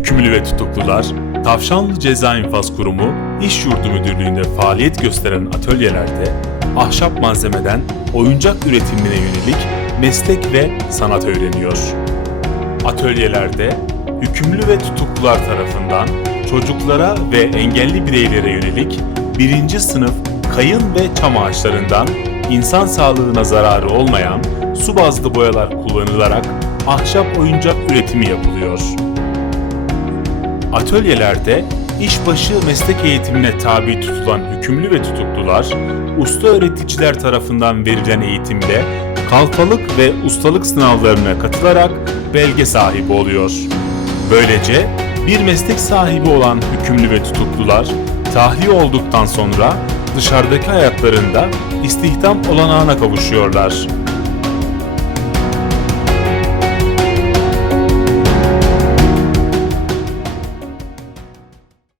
hükümlü ve tutuklular, Tavşanlı Ceza İnfaz Kurumu İş Yurdu Müdürlüğü'nde faaliyet gösteren atölyelerde ahşap malzemeden oyuncak üretimine yönelik meslek ve sanat öğreniyor. Atölyelerde hükümlü ve tutuklular tarafından çocuklara ve engelli bireylere yönelik birinci sınıf kayın ve çam ağaçlarından insan sağlığına zararı olmayan su bazlı boyalar kullanılarak ahşap oyuncak üretimi yapılıyor. Atölyelerde işbaşı meslek eğitimine tabi tutulan hükümlü ve tutuklular, usta öğreticiler tarafından verilen eğitimde kalfalık ve ustalık sınavlarına katılarak belge sahibi oluyor. Böylece bir meslek sahibi olan hükümlü ve tutuklular tahliye olduktan sonra dışarıdaki hayatlarında istihdam olanağına kavuşuyorlar.